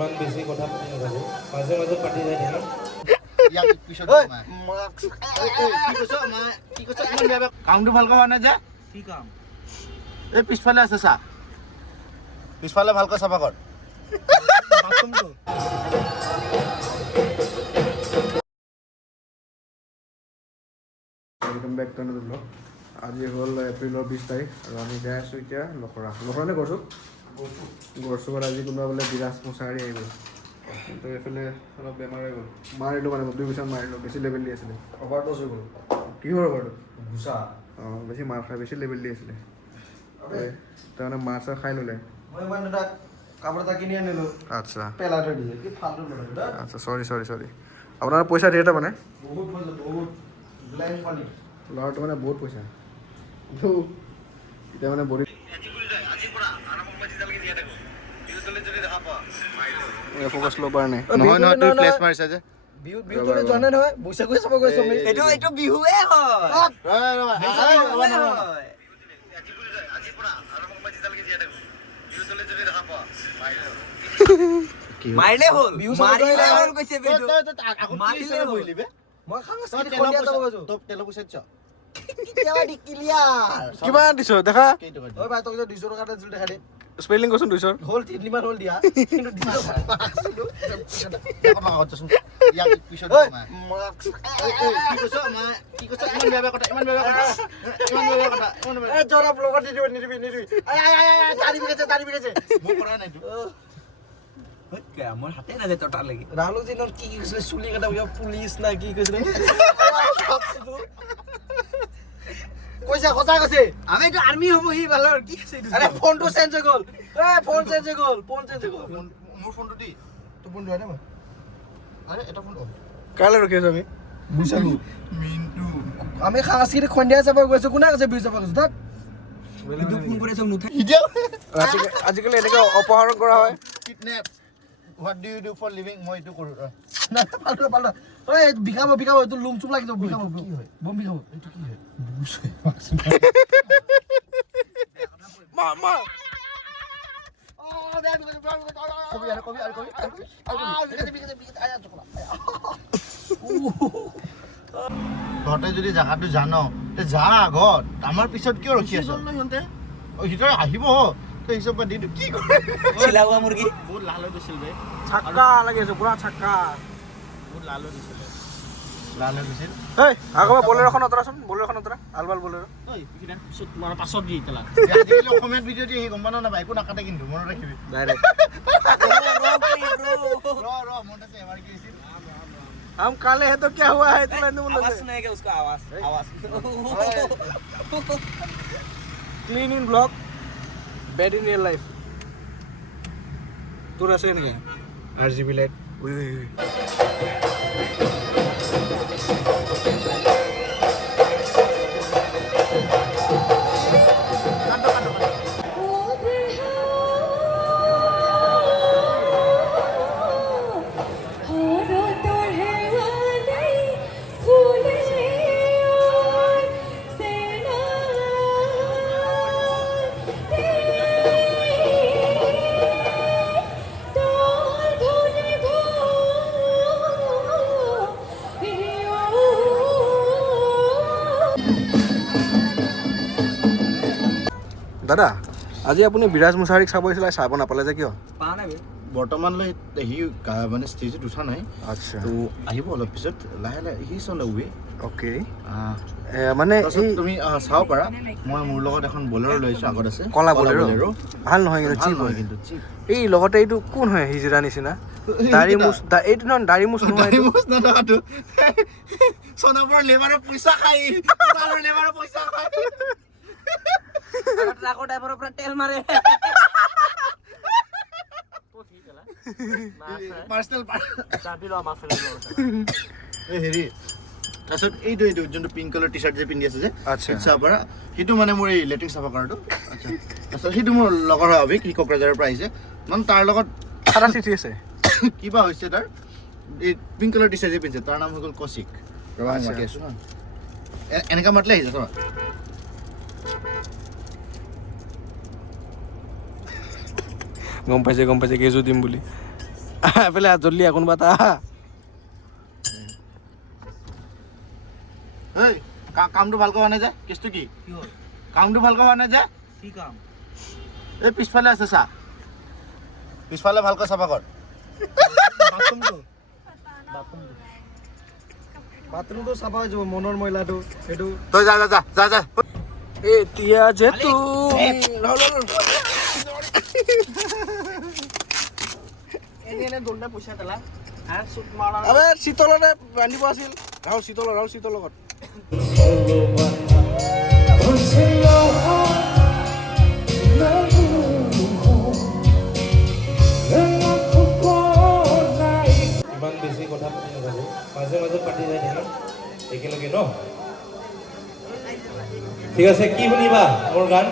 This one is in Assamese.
ইমান বেছি কথা পাতি নাথাকো মাজে মাজে পাতি যাই থাকে কামটো ভালকৈ হোৱা নাই যে কি কাম এই পিছফালে আছে চা পিছফালে ভালকৈ চাফা কৰ বাথৰুমটো welcome back to another blog आज हल एप्रिलर 20 तारीख और आम जाए आसो इतना लखरा लखरा ने गरचुकत आज कोबा बोले बिराज मशारी आई गल तो ये अलग बेमार हो गल मारिलो मैं बब्लू पिछन मारिलो बेसि लेवल दी आছিলে ओभारडोज हो गल किहर ओभारडोज घुसा बेसि मार खाई बेसि लेवल दी आছিলে ताने मार सा खाई लले মই মানে এটা কাপড় তা কিনে আনিলো अच्छा পেলা থৈ দিছে কি ফালতু লৰা अच्छा सॉरी আপনার পয়সা দিয়েটা মানে বহুত পয়সা বহুত ব্ল্যাঙ্ক পানি লড়াটো মানে বহুত পয়সা এটা মানে বডি ফোকাস লো পার নাই নহয় নহয় তুই ফ্লেশ মাৰিছা যে বিহুটো জানে নহয় বৈশাখ গৈ চাব গৈছো আমি এইটো বিহুৱে হয় মাৰিলে হ'ল মাৰিলে হ'ল কৈছে বেটো মাৰিলে হ'ল মই সাংস্কৃতিক সন্ধিয়া যাব গৈছো তোপ তেল পুছেছ কেতিয়াবা দি ক্লিয়াৰ কিমান দিছ দেখা ঐ ভাই তোক যে 200 টকা এটা জুল দেখা দে স্পেলিং কোচোন 200 হল 3 মান হল দিয়া কিন্তু 200 দেখো মাগছচোন ইয়াক পিছত ঐ কি কৈছ ইমান বেয়া কথা ইমান বেয়া কথা এ জৰা ব্লগত দি নিদিবি আই দাড়ি বিকেছে মোক কৰা নাই তো মোৰ হাতে নাযায় টটা লাগি ৰাহুল জি কি কৈছিলে চুলি কাটা পুলিচ না কি কৈছিলে কৈছে সঁচা কৈছে আমি এইটো আৰ্মি হ'ব হি ভালৰ কি কৈছে আৰে ফোনটো চেঞ্জ হৈ গ'ল ফোন চেঞ্জ হৈ গ'ল মোৰ ফোনটো দি তো ফোন দিয়া নাই মই আৰে এটা ফোন কালে ৰখি আছো আমি বুইছালো মিন্টু আমি সাংস্কৃতিক সন্ধিয়া চাব গৈছো কোনে কৈছে বিহু চাব গৈছো তাত কিন্তু ফোন কৰি চব নুঠাই ইডিয়া আজিকালি এনেকে অপহৰণ কৰা হয় kidnap What do you do for living? মই এইটো কৰো না পাল্টা ঐ বিখাব এইটো লুম চুম লাগি যাব বিখাব কি হয় বম বিখাব এইটো কি হয় মা তহঁতে যদি জাগাটো জান তে যা আগত আমাৰ পিছত কিয় ৰখি আছ সিহঁতে আহিব তো হিচাপ পাতি কি কৰে চিলাৱা মুৰ্গী বহুত লাল হৈ গৈছিল বে ছাক্কা লাগি আছে পুৰা ছাক্কা বহুত লাল হৈ গৈছিল লাল হৈ গৈছিল এই আগবা বলেৰখন অতৰাচোন বলেৰখন অতৰা আলবাল বলেৰ ঐ কিনা তোমাৰ পাছত দি তেলা আজিকালি অসমীয়াত ভিডিঅ' দি গম পানো না একো নাকাটে কিন্তু মনত ৰাখিবি ডাইৰেক্ট ৰ মনত আছে এবাৰ কি হৈছিল हम काले हैं तो क्या हुआ है तुम्हें आवाज सुनाएगा उसका आवाज clean in blog bad in real life तू रसे नहीं आरजीबी लाइट দাদা আজি আপুনি বিৰাজ মুছাৰীক চাব আহিছিলে চাব নাপালে যে কিয় পা নাই বৰ্তমানলৈ সি মানে ষ্টেজত উঠা নাই আচ্ছা তো আহিব অলপ পিছত লাহে লাহে হি অন দ্য ৱে অ'কে মানে তুমি চাব পাৰা মই মোৰ লগত এখন বলেৰ লৈছোঁ আগত আছে কলা বলেৰ ভাল নহয় কিন্তু চিপ হয় কিন্তু চিপ এই লগতে এইটো কোন হয় হিজৰা নিচিনা দাড়ি মুছ এইটো নহয় দাড়ি মুছ নহয় নথকাটো সোনাপুৰৰ লেবাৰৰ পইচা খাই লেবাৰৰ পইচা খাই ট্ৰাকৰ ড্ৰাইভাৰৰ পৰা তেল মাৰে পাৰ্চনেল চাবি ল আমাৰ ফেলে হেৰি তাৰপিছত এইটো যোনটো পিংক কালাৰ টি চাৰ্ট যে পিন্ধি আছে যে আচ্ছা চাব পাৰা সেইটো মানে মোৰ এই লেট্ৰিন চাফা কৰাটো আচ্ছা তাৰপিছত সেইটো মোৰ লগৰ হয় অভি কি কোকৰাঝাৰৰ পৰা আহিছে মানে তাৰ লগত খাৰা চিঠি আছে কিবা হৈছে তাৰ এই পিংক কালাৰ টি চাৰ্ট যে পিন্ধিছে তাৰ নাম হৈ গ'ল কৌশিক ৰবা মই মাতি আছোঁ এনেকা মাতিলে আহিছে চোৱা গম পাইছে কেজু দিম বুলি এফালে জল্দি কোনোবা এটা এই কামটো ভালকৈ হোৱা নাই যে কেছটো কি কামটো ভালকৈ হোৱা নাই যে কি কাম এই পিছফালে আছে চা পিছফালে ভালকৈ চাফা কৰ বাথৰুমটো চাফা হৈ যাব মনৰ ময়লাটো সেইটো তই যা যা যা যা যা এতিয়া যেতো এনে দৌৰনা পইচা দিলা আবে শীতলতে ৰান্ধিব আছিল ৰাহুল শীতল লগত ইমান বেছি কথা পাতি নাথাকো মাজে মাজে পাতি যাই থাকিম একেলগে ন ঠিক আছে কি শুনিবা মোৰ গান